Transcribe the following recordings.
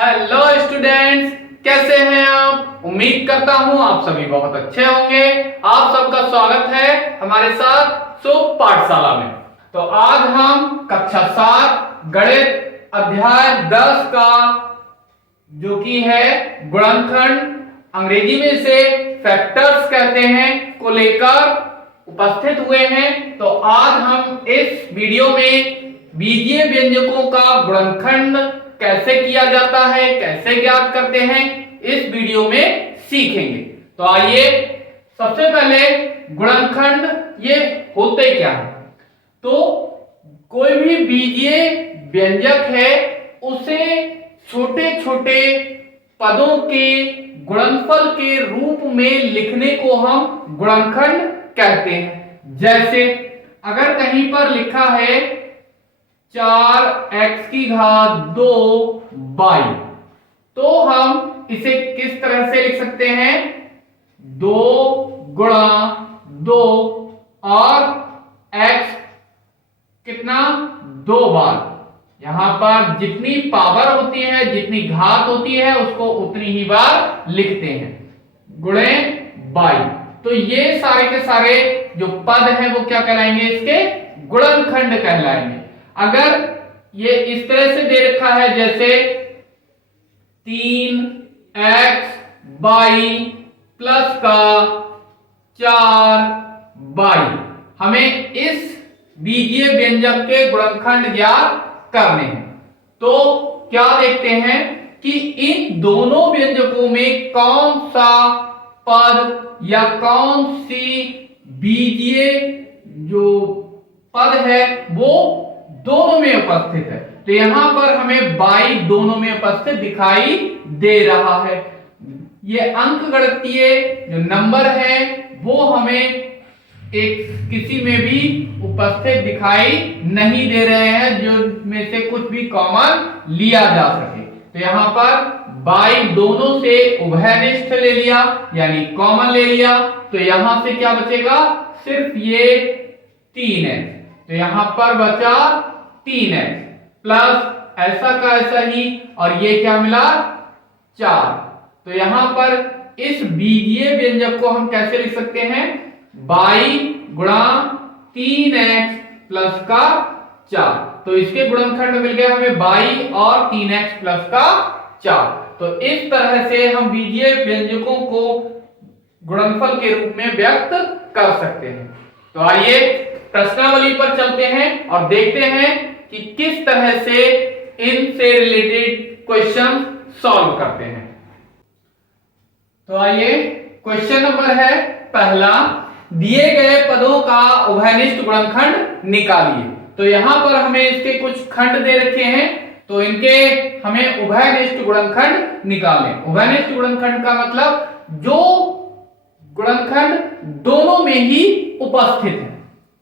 Hello students, कैसे हैं आप? उम्मीद करता हूं आप सभी बहुत अच्छे होंगे। आप सबका स्वागत है हमारे साथ शुभ पाठशाला में। तो आज हम कक्षा 7 गणित अध्याय 10 का जो कि है गुणनखंड, अंग्रेजी में इसे फैक्टर्स कहते हैं, को लेकर उपस्थित हुए हैं। तो आज हम इस वीडियो में बीजीय व्यंजकों का गुणनखंड कैसे किया जाता है, कैसे ज्ञात करते हैं, इस वीडियो में सीखेंगे। तो आइए सबसे पहले गुणनखंड ये होते क्या है। तो कोई भी बीजीय व्यंजक है उसे छोटे छोटे पदों के गुणनफल के रूप में लिखने को हम गुणनखंड कहते हैं। जैसे अगर कहीं पर लिखा है 4x की घात 2 y, तो हम इसे किस तरह से लिख सकते हैं? 2 गुणा 2 और x कितना 2 बार। यहां पर जितनी पावर होती है, जितनी घात होती है, उसको उतनी ही बार लिखते हैं, गुणे बाई। तो ये सारे के सारे जो पद हैं वो क्या कहलाएंगे? इसके गुणनखंड कहलाएंगे। अगर ये इस तरह से दे रखा है जैसे 3x बाई प्लस का 4y, हमें इस बीजीय व्यंजक के गुणनखंड ज्ञात करने हैं। तो क्या देखते हैं कि इन दोनों व्यंजकों में कौन सा पद या कौन सी बीजीय जो पद है वो दोनों में उपस्थित है। तो यहां पर हमें बाई दोनों में उपस्थित दिखाई दे रहा है। ये अंकगणितीय जो नंबर है वो हमें एक किसी में भी उपस्थित दिखाई नहीं दे रहे हैं, जो में से कुछ भी कॉमन लिया जा सके। तो यहां पर बाई दोनों से उभयनिष्ठ ले लिया, यानी कॉमन ले लिया। तो यहां से क्या बचेगा? सिर्फ ये 3x। तो यहां पर बचा 3x प्लस ऐसा का ऐसा ही, और ये क्या मिला? 4। तो यहां पर इस बीजीय व्यंजक को हम कैसे लिख सकते हैं? बाई गुणा 3x प्लस का 4। तो इसके गुणनखंड मिल गया हमें बाई और 3x प्लस का 4। तो इस तरह से हम बीजीय व्यंजकों को गुणनफल के रूप में व्यक्त कर सकते हैं। तो आइए प्रश्नावली पर चलते हैं और देखते हैं कि किस तरह से इनसे रिलेटेड क्वेश्चन सॉल्व करते हैं। तो आइए क्वेश्चन नंबर है पहला, दिए गए पदों का उभयनिष्ठ गुणनखंड निकालिए। तो यहां पर हमें इसके कुछ खंड दे रखे हैं, तो इनके हमें उभयनिष्ठ गुणनखंड निकालने। उभयनिष्ठ गुणनखंड का मतलब जो गुणनखंड दोनों में ही उपस्थित है।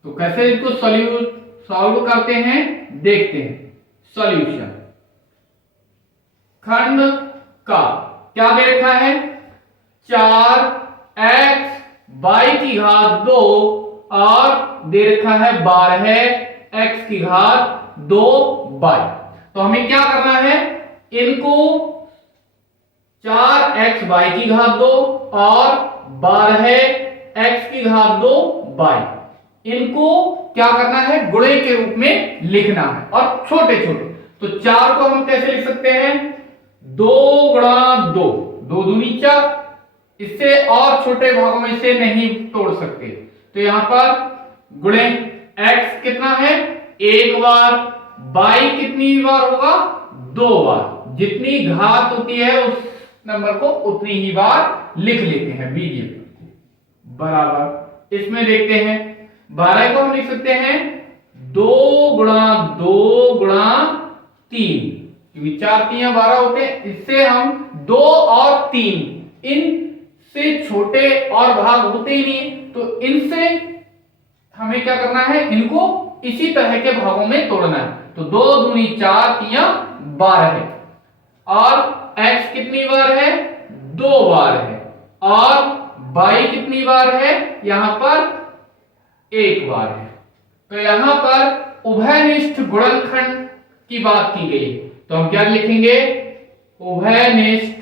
तो कैसे इनको सॉल्व करते हैं देखते हैं। सॉल्यूशन, खंड का क्या दे रखा है? 4x बाई की घात 2 और दे रखा है 12 x की घात 2 बाई। तो हमें क्या करना है? इनको 4x बाई की घात 2 और 12x की घात 2 बाई, इनको क्या करना है? गुणे के रूप में लिखना है, और छोटे छोटे। तो 4 को हम कैसे लिख सकते हैं? 2 गुणा 2, 2 दूनी 4। इससे और छोटे भागों में इसे नहीं तोड़ सकते। तो यहां पर गुणे x कितना है? 1 बार, बाई कितनी बार होगा? 2 बार। जितनी घात होती है उस नंबर को उतनी ही बार लिख लेते हैं बीजीय बराबर। इसमें देखते हैं 12 को हम लिख सकते हैं 2 गुणा 2 गुणा 3, क्योंकि 4 3 12 होते हैं। इससे हम 2 और 3, इनसे छोटे और भाग होते ही नहीं, तो इनसे हमें क्या करना है? इनको इसी तरह के भागों में तोड़ना है। तो 2 दूनी 4 3 12 है, और x कितनी बार है? 2 बार है, और बाई कितनी बार है? यहां पर 1 बार है। तो यहां पर उभयनिष्ठ गुणनखंड की बात की गई, तो हम क्या लिखेंगे? उभयनिष्ठ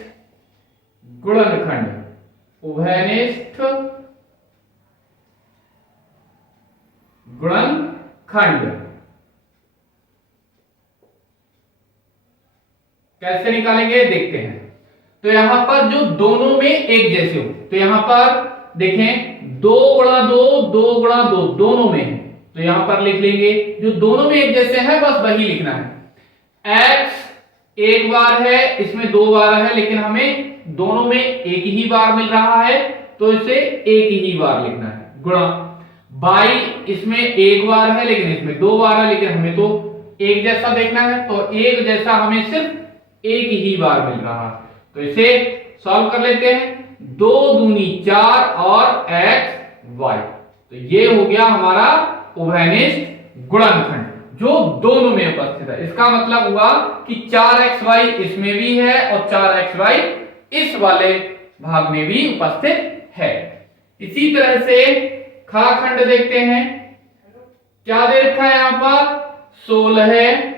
गुणनखंड, उभयनिष्ठ गुणनखंड कैसे निकालेंगे देखते हैं। तो यहां पर जो दोनों में एक जैसे हो, तो यहां पर देखें 2 गुणा 2, 2 गुणा 2 दोनों में है, तो यहां पर लिख लेंगे जो दोनों में एक जैसे है बस वही लिखना है। x एक बार है, इसमें 2 बार है, लेकिन हमें दोनों में एक ही बार मिल रहा है तो इसे एक ही बार लिखना है। गुणा y इसमें एक बार है लेकिन इसमें 2 बार है, लेकिन हमें तो एक जैसा देखना है, तो एक जैसा हमें सिर्फ एक ही बार मिल रहा है, तो इसे सॉल्व कर लेते हैं। 2 दूनी 4 और x y, तो ये हो गया हमारा उभयनिष्ठ गुणनखंड जो दोनों में उपस्थित है। इसका मतलब हुआ कि 4xy इसमें भी है और 4xy इस वाले भाग में भी उपस्थित है। इसी तरह से खाखंड देखते हैं। क्या दे रखा है यहां पर 16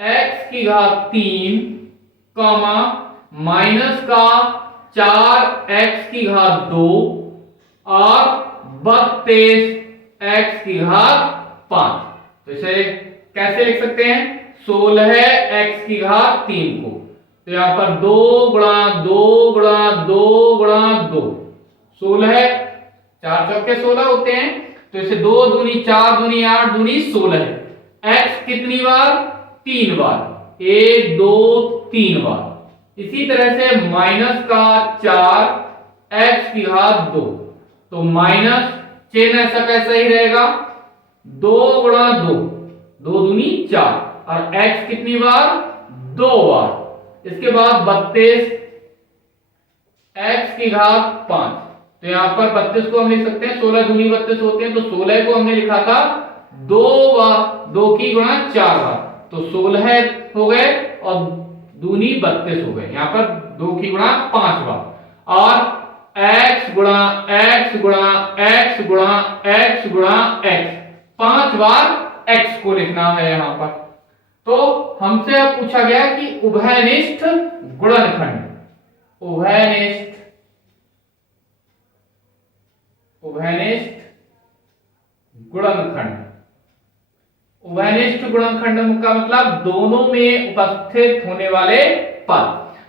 x की घात 3 कॉमा माइनस का 4x की घात 2 और 32 x की घात 5। तो इसे कैसे लिख सकते हैं 16 x की घात 3 को, तो यहां पर 2 गुणा 2 गुणा 2 गुणा 2 16, 4 चौके 16 होते हैं, तो इसे 2 दूनी 4 दूनी 8 दूनी 16 है। x कितनी बार 3 बार, 1 2 3 बार। इसी तरह से माइनस का 4 x की घात 2, तो माइनस चिन्ह ऐसा कैसा ही रहेगा 2 गुणा 2, 2 दूनी 4 और x कितनी बार 2 बार। इसके बाद 32 x की घात 5, तो यहां पर 32 को हम लिख सकते हैं 16 दूनी 32 होते हैं, तो 16 को हमने लिखा था 2 बार, 2 की गुणा 4 बार, तो 16 हो गए और दूनी 32 हो गए, यहां पर 2 की गुणा 5 बार। और x गुणा x गुणा x गुणा x गुणा x 5 बार x को लिखना है यहां पर। तो हमसे अब पूछा गया कि उभयनिष्ठ गुणनखंड, उभयनिष्ठ गुणनखंड, उभयनिष्ठ गुणनखंड का मतलब दोनों में उपस्थित होने वाले पद।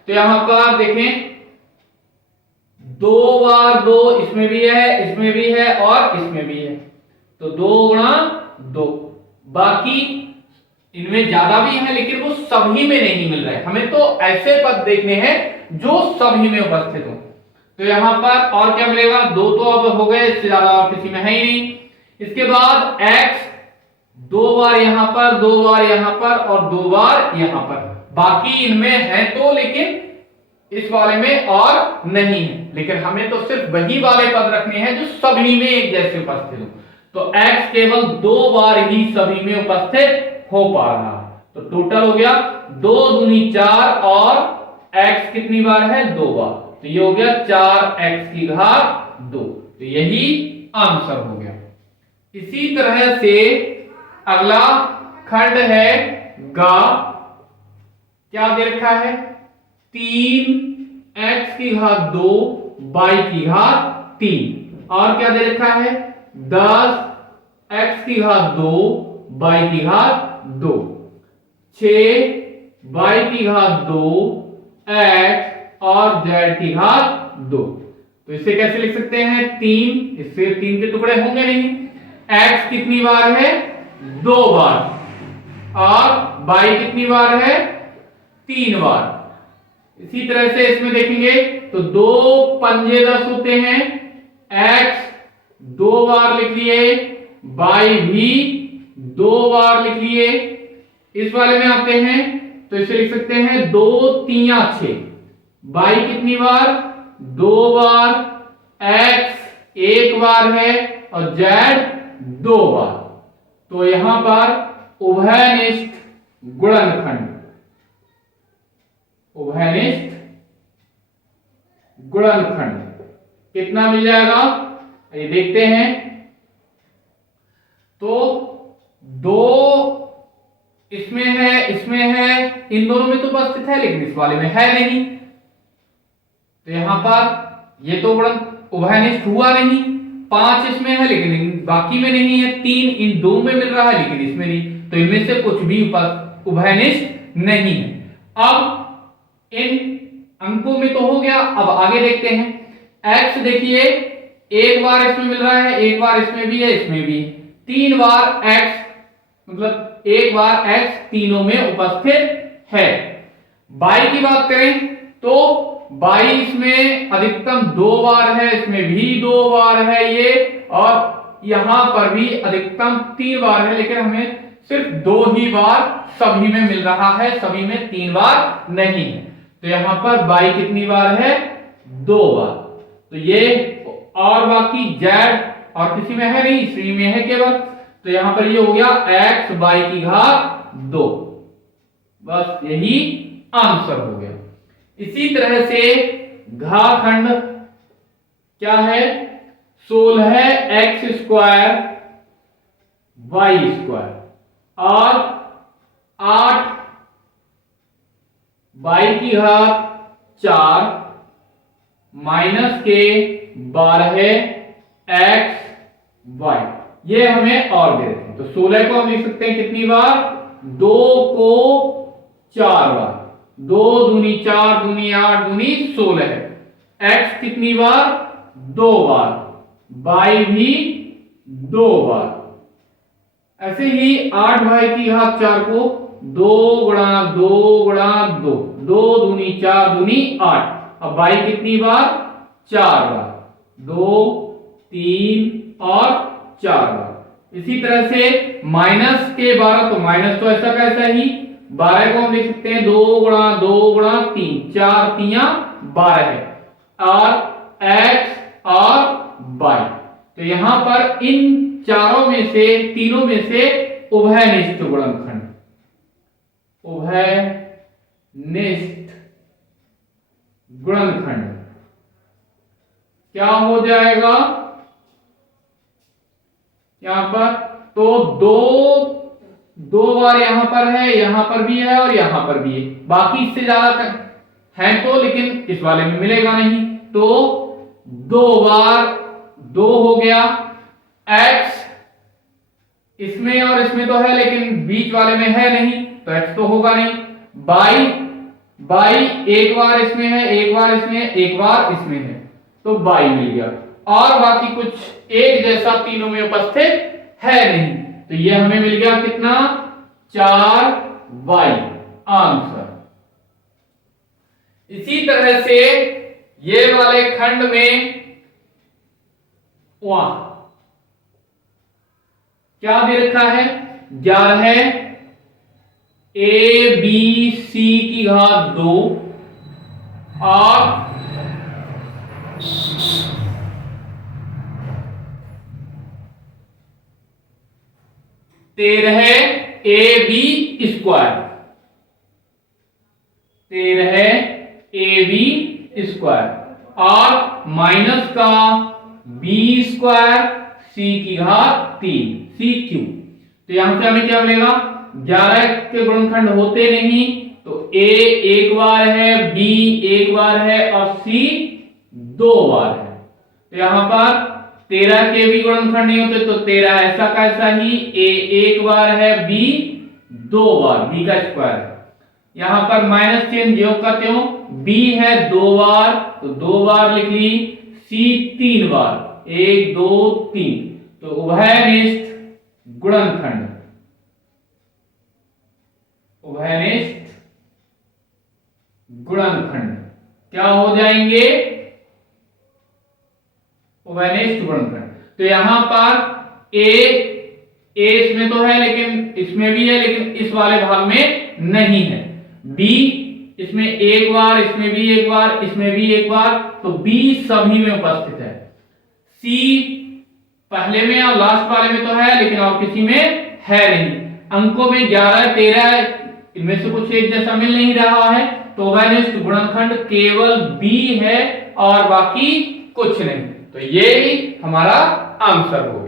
तो यहां पर देखें 2 बार 2 इसमें भी है, इसमें भी है और इसमें भी है, तो 2 गुणा 2। बाकी इनमें ज्यादा भी है लेकिन वो सभी में नहीं मिल रहे, हमें तो ऐसे पद देखने हैं जो सभी में उपस्थित हो। तो यहां पर और क्या मिलेगा 2 तो अब हो गए, इससे ज्यादा और किसी में है ही नहीं। इसके बाद x 2 बार यहां पर, 2 बार यहां पर और 2 बार यहां पर, बाकी इनमें है तो लेकिन इस वाले में और नहीं है, लेकिन हमें तो सिर्फ वही वाले पद रखने हैं जो सभी में एक जैसे उपस्थित हो। तो x केवल 2 बार ही सभी में उपस्थित हो पा रहा है, तो टोटल हो गया 2 दूनी 4 और x कितनी बार है 2 बार, तो ये हो गया 4x की घात 2, तो यही आंसर हो गया। इसी तरह से अगला खंड है गा। क्या दे रखा है 3x की घात 2 y की घात 3, और क्या दे रखा है 10x की घात 2 y की घात 2, 6y की घात 2 x और z की घात 2। तो इसे कैसे लिख सकते हैं 3, इससे 3 के टुकड़े होंगे नहीं, x कितनी बार है 2 बार और y कितनी बार है 3 बार। इसी तरह से इसमें देखेंगे तो 2 पंजे 10 होते हैं, x 2 बार लिख लिए, y भी 2 बार लिख लिए। इस वाले में आते हैं तो इसे लिख सकते हैं 2 3 6, y कितनी बार 2 बार, x 1 बार है और z 2 बार। तो यहां पर उभयनिष्ठ गुणनखंड, उभयनिष्ठ गुणनखंड कितना मिल जाएगा ये देखते हैं। तो 2 इसमें है, इन दोनों में तो उपस्थित है लेकिन इस वाले में है नहीं। तो यहां पर ये तो गुणक उभयनिष्ठ हुआ नहीं। 5 इसमें है लेकिन बाकी में नहीं है। 3 इन दो में मिल रहा है लेकिन इसमें नहीं, तो इनमें से कुछ भी उभयनिष्ठ नहीं है। अब इन अंकों में तो हो गया, अब आगे देखते हैं। x देखिए, एक बार इसमें मिल रहा है, एक बार इसमें भी है, इसमें भी 3 बार x, मतलब एक बार x तीनों में उपस्थित है। y की बात करें तो y इसमें अधिकतम 2 बार है, इसमें भी 2 बार है ये, और यहां पर भी अधिकतम 3 बार है, लेकिन हमें सिर्फ 2 ही बार सभी में मिल रहा है, सभी में 3 बार नहीं है। तो यहां पर y कितनी बार है? 2 बार। तो ये, और बाकी z और किसी में है नहीं, सी में है केवल। तो यहां पर ये हो गया x y की घात 2। बस यही आंसर हो गया। इसी तरह से घाखंड क्या है? 16x स्क्वायर y स्क्वायर और 8 y की घात 4 माइनस के 12 x y, ये हमें और दे देते हैं। तो 16 को हम लिख सकते हैं कितनी बार? 2 को 4 बार, 2 दूनी 4 दूनी 8 दूनी 16 है। x कितनी बार? 2 बार, y भी 2 बार। ऐसे ही 8y की घात 4 को 2 गुणा 2 गुणा 2, 2 दूनी 4 दूनी 8। अब y कितनी बार? 4 बार, 2 3 और 4 बार। इसी तरह से माइनस के 12, तो माइनस तो ऐसा कैसा ही, 12 को हम लिख सकते हैं 2 गुणा 2 गुणा 3, 4 तिया 12 है, और x और y। तो यहां पर इन चारों में से, तीनों में से उभयनिष्ठ गुणनखंड, उभयनिष्ठ गुणनखंड क्या हो जाएगा यहां पर? तो दो बार यहां पर है, यहां पर भी है और यहां पर भी है। बाकी इससे ज्यादा है तो, लेकिन इस वाले में मिलेगा नहीं। तो 2 बार 2 हो गया। x इसमें और इसमें तो है लेकिन बीच वाले में है नहीं, तो x तो होगा नहीं। y एक बार इसमें है, एक बार इसमें है, एक बार इसमें है, तो y मिल गया। और बाकी कुछ एक जैसा तीनों में उपस्थित है नहीं, तो ये हमें मिल गया कितना? 4y answer. इसी तरह से ये वाले खंड में वहां क्या दे रखा है? 11 a b c की घात 2 और 13 a b square, 13 a b square और माइनस का b स्क्वायर c की घात 3 c क्यूब। तो यहां से हमें क्या मिलेगा? 11 के गुणनखंड होते नहीं, तो a एक बार है, b एक बार है और c 2 बार है। तो यहां पर 13 के भी गुणनखंड नहीं होते, तो 13 ऐसा कैसा ही, a एक बार है, b 2 बार, b का स्क्वायर है। यहां पर माइनस चिन्ह ज्यों का त्यों, b है 2 बार, तो 2 बार लिख ली, c 3 बार, 1 2 3। तो उभयनिष्ठ गुणनखंड, उभयनिष्ठ गुणनखंड क्या हो जाएंगे? उभयनिष्ठ गुणनखंड। तो यहां पर a इसमें तो है लेकिन इसमें भी है, लेकिन इस वाले भाग में नहीं है। b इसमें एक बार, इसमें भी एक बार, इसमें भी एक बार, तो b सभी में उपस्थित है। c पहले में और लास्ट वाले में तो है लेकिन और किसी में है नहीं। अंकों में 11 13 इनमें से कुछ एक जैसा मिल नहीं रहा है, तो उभयनिष्ठ गुणनखंड केवल b है और बाकी कुछ नहीं। तो ये ही हमारा आंसर होगा।